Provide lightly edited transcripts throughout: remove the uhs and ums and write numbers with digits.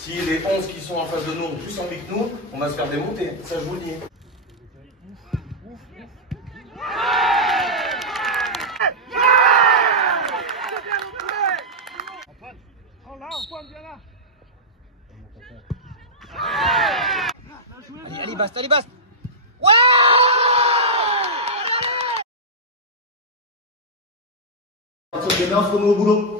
Si les 11 qui sont en face de nous ont plus envie que nous, on va se faire démonter. Ça, je vous le dis. Allez, Bast, allez, Bast. Ouais! Allez, on se remet au boulot.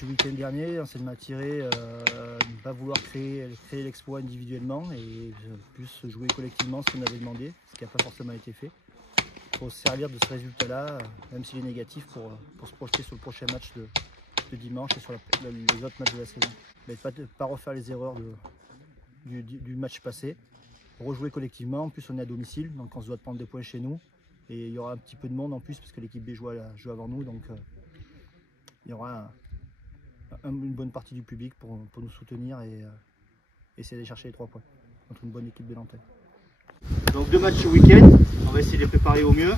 Le week-end dernier, on s'est attiré de ne pas vouloir créer l'exploit individuellement et plus jouer collectivement ce qu'on avait demandé, ce qui n'a pas forcément été fait. Il faut se servir de ce résultat-là, même s'il est négatif, pour se projeter sur le prochain match de dimanche et sur les autres matchs de la saison. Mais pas refaire les erreurs du match passé, rejouer collectivement. En plus, on est à domicile, donc on se doit de prendre des points chez nous. Et il y aura un petit peu de monde en plus, parce que l'équipe B joue avant nous, donc il y aura une bonne partie du public pour nous soutenir et essayer d'aller chercher les 3 points contre une bonne équipe de Nantais. Donc 2 matchs ce week-end, on va essayer de les préparer au mieux.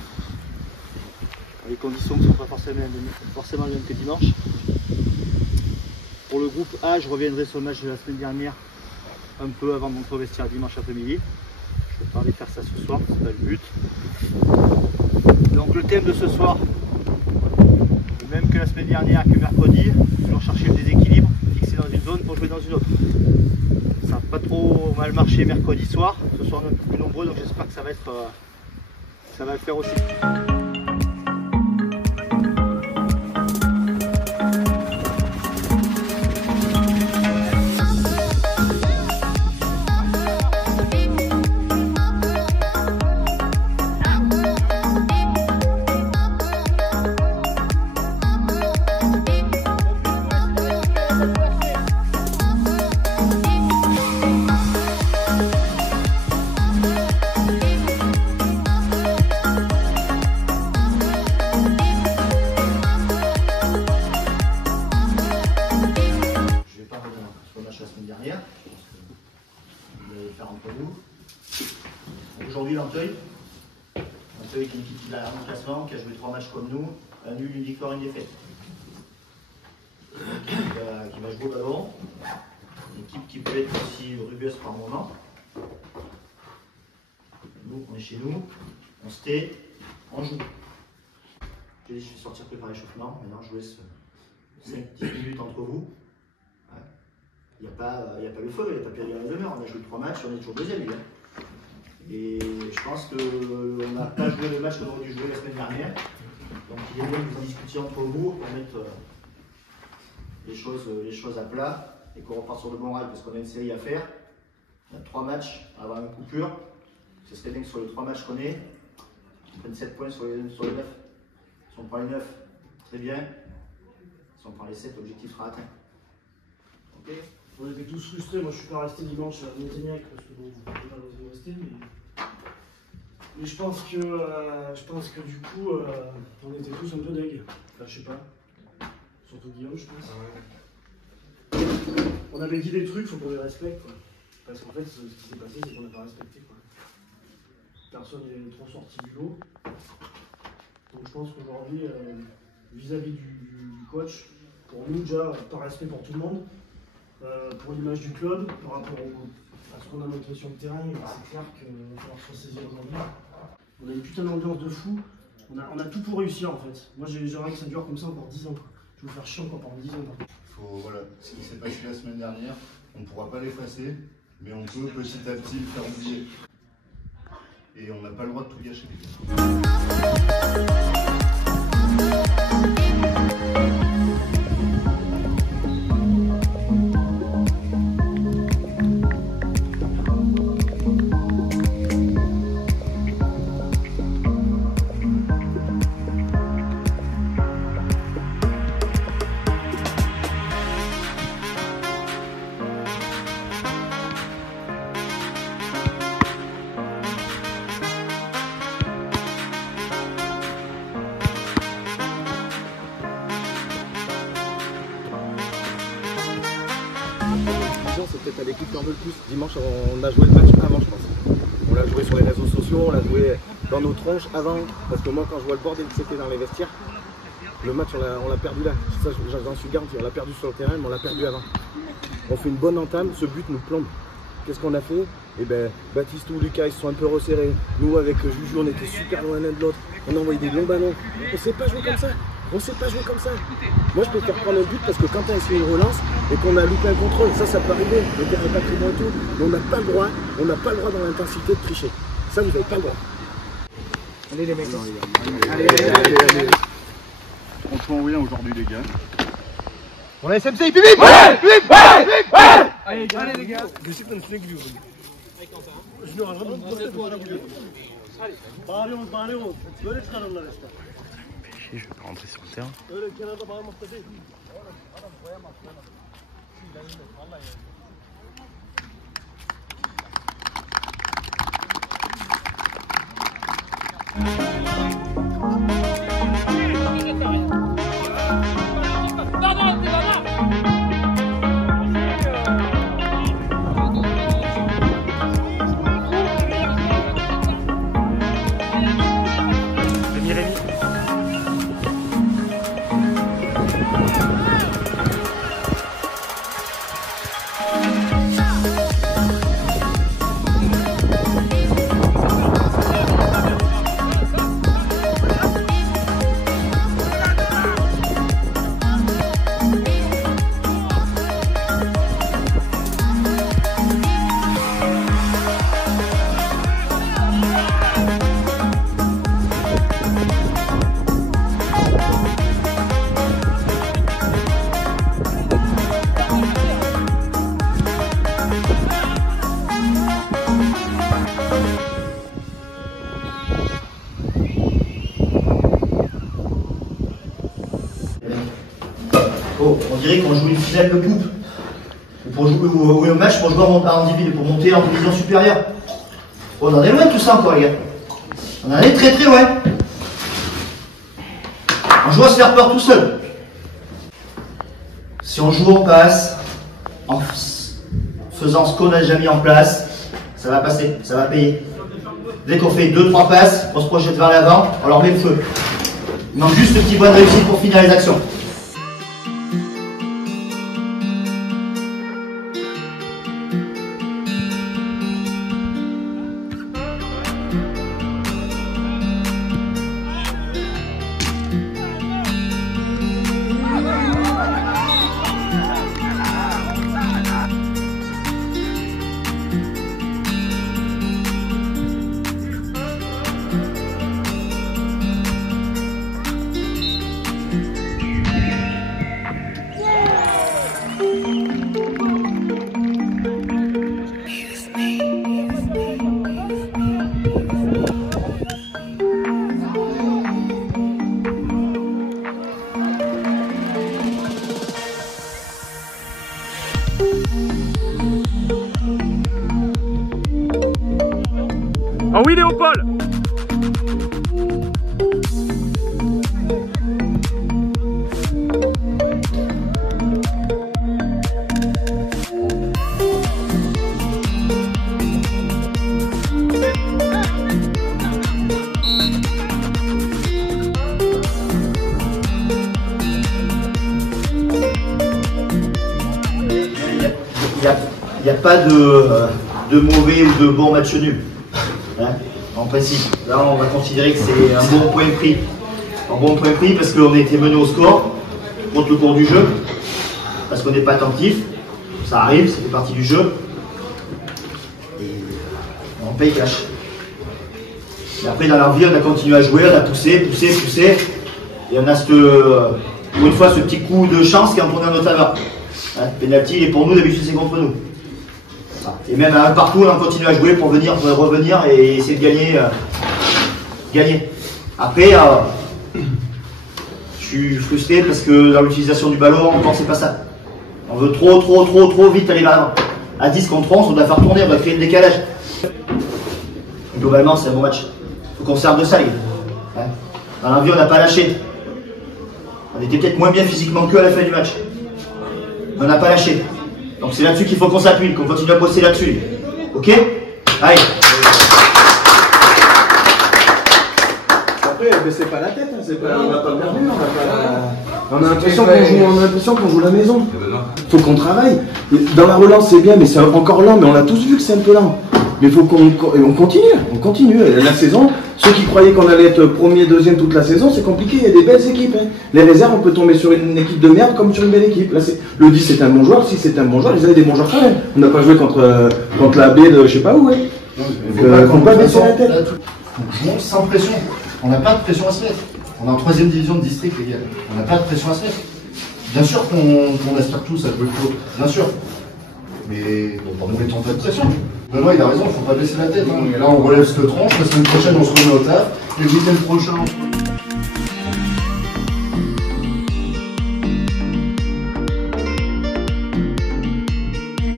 Les conditions ne sont pas forcément les mêmes que dimanche. Pour le groupe A, je reviendrai sur le match de la semaine dernière un peu avant de monter au vestiaire dimanche après-midi. Je vais parler de faire ça ce soir, c'est pas le but. Donc le thème de ce soir, le même que la semaine dernière, que mercredi, toujours chercher le déséquilibre, fixer dans une zone pour jouer dans une autre. Ça n'a pas trop mal marché mercredi soir, ce soir on est un peu plus nombreux, donc j'espère que ça va le faire aussi. Aujourd'hui, Nanteuil qui est une équipe qui a un classement, qui a joué 3 matchs comme nous, un nul, une victoire, une défaite. Une équipe qui va jouer au ballon, une équipe qui peut être aussi rugueuse par moment. Nous, on est chez nous, on se tait, on joue. Je vais sortir préparer l'échauffement, maintenant je vous laisse 5-10 minutes entre vous. Il n'y a pas le feu, il n'y a pas perdu la demeure. On a joué 3 matchs, on est toujours deuxième. Et je pense qu'on n'a pas joué le match qu'on aurait dû jouer la semaine dernière. Donc il est bien que vous discutiez entre vous pour mettre les choses à plat et qu'on reparte sur le moral parce qu'on a une série à faire. On a 3 matchs à avoir une coupure. Ce serait bien que sur les 3 matchs qu'on est, on prenne 7 points sur les 9. Si on prend les 9, très bien. Si on prend les 7, l'objectif sera atteint. Ok. On était tous frustrés, moi je suis pas resté dimanche à Montaignac parce que bon, vous pouvez pas rester, mais je pense que du coup on était tous un peu deg. Enfin je sais pas. Surtout Guillaume je pense. Ah ouais. On avait dit des trucs, faut qu'on les respecte quoi. Parce qu'en fait ce qui s'est passé c'est qu'on n'a pas respecté quoi. Personne n'est trop sorti du lot. Donc je pense qu'aujourd'hui, vis-à-vis du coach, pour nous déjà, par respect pour tout le monde. Pour l'image du club, par rapport à ce qu'on a montré sur le terrain, c'est clair qu'il va falloir se ressaisir aujourd'hui. On a une putain d'ambiance de fou, on a tout pour réussir en fait. Moi j'aimerais que ça dure comme ça encore 10 ans. Quoi. Je vais me faire chier encore pendant 10 ans. Voilà, ce qui s'est passé la semaine dernière, on ne pourra pas l'effacer, mais on peut petit à petit le faire oublier. Et on n'a pas le droit de tout gâcher. déception, c'est peut-être à l'équipe qui en veut le plus. Dimanche, on a joué le match avant, je pense. On l'a joué sur les réseaux sociaux, on l'a joué dans nos tronches avant. Parce que moi, quand je vois le bordel que c'était dans les vestiaires, le match, on l'a perdu là. Ça, j'en suis garanti. On l'a perdu sur le terrain, mais on l'a perdu avant. On fait une bonne entame, ce but nous plombe. Qu'est-ce qu'on a fait? Eh ben, Baptiste ou Lucas, ils se sont un peu resserrés. Nous, avec Juju, on était super loin l'un de l'autre. On a envoyé des longs ballons. On ne sait pas jouer comme ça. On ne sait pas jouer comme ça. Moi, je peux faire prendre un but parce que quand on a essayé une relance et qu'on a loupé un contrôle, ça peut arriver. Le terrain n'est pas très bon et tout. Mais on n'a pas le droit, dans l'intensité de tricher. Ça, vous n'avez pas le droit. Allez les mecs. Allez. 3 points au rien aujourd'hui, les gars. On a SMC, vite, vite, vite, Allez les gars. Je vais pas rentrer sur le terrain. Oh, on dirait qu'on joue une finale de coupe. Ou pour jouer ou un match pour jouer en division, pour monter en division supérieure. Oh, on en est loin de tout ça encore, les gars. On en est très très loin. On joue à se faire peur tout seul. Si on joue en passe, en faisant ce qu'on n'a jamais mis en place, ça va passer, ça va payer. Dès qu'on fait 2-3 passes, on se projette vers l'avant, on leur met le feu. Il manque juste le petit point de réussite pour finir les actions. Oh oui, Léopold! Il n'y a pas de mauvais ou de bon match nul. Hein, en principe, là on va considérer que c'est un bon point pris. Un bon point pris parce qu'on a été mené au score contre le cours du jeu, parce qu'on n'est pas attentif, ça arrive, ça fait partie du jeu. Et on paye cash. Et après dans la vie on a continué à jouer, on a poussé, et on a pour une fois ce petit coup de chance qui est en tourné à notre faveur. Hein, penalty il est pour nous, d'habitude c'est contre nous. Et même à un partout, on continue à jouer pour revenir et essayer de gagner. Après, je suis frustré parce que dans l'utilisation du ballon, encore c'est pas ça. On veut trop vite aller vers l'avant. À 10 contre 11, on doit faire tourner, on doit créer le décalage. Globalement, c'est un bon match. Il faut qu'on serve de ça, les gars. Hein, dans l'envie, on n'a pas lâché. On était peut-être moins bien physiquement qu'eux à la fin du match. On n'a pas lâché. Donc c'est là-dessus qu'il faut qu'on s'appuie, qu'on continue à bosser là-dessus. Ok? Allez. Après, baissez pas la tête, hein, c'est pas, on va pas perdre, on a l'impression qu'on joue la maison. Faut qu'on travaille. Dans la relance c'est bien, mais c'est encore lent, mais on a tous vu que c'est un peu lent. Mais il faut qu'on continue. La saison, ceux qui croyaient qu'on allait être premier, deuxième toute la saison, c'est compliqué, il y a des belles équipes. Hein. Les réserves, on peut tomber sur une équipe de merde comme sur une belle équipe. Là, le 10 c'est un bon joueur, si c'est un bon joueur, ils avaient des bons joueurs quand même. On n'a pas joué contre la B de je sais pas où. Hein. Faut pas baisser la tête. On joue sans pression. On n'a pas de pression à se mettre. On est en 3e division de district, les gars. On n'a pas de pression à se mettre. Bien sûr qu'on aspire tous à jouer le pro, bien sûr. Mais bon, ne mettons pas de pression. Benoît, il a raison, il ne faut pas baisser la tête. Hein. Et là, on relève cette tranche. La semaine prochaine, on se remet au taf. Et le week-end prochain.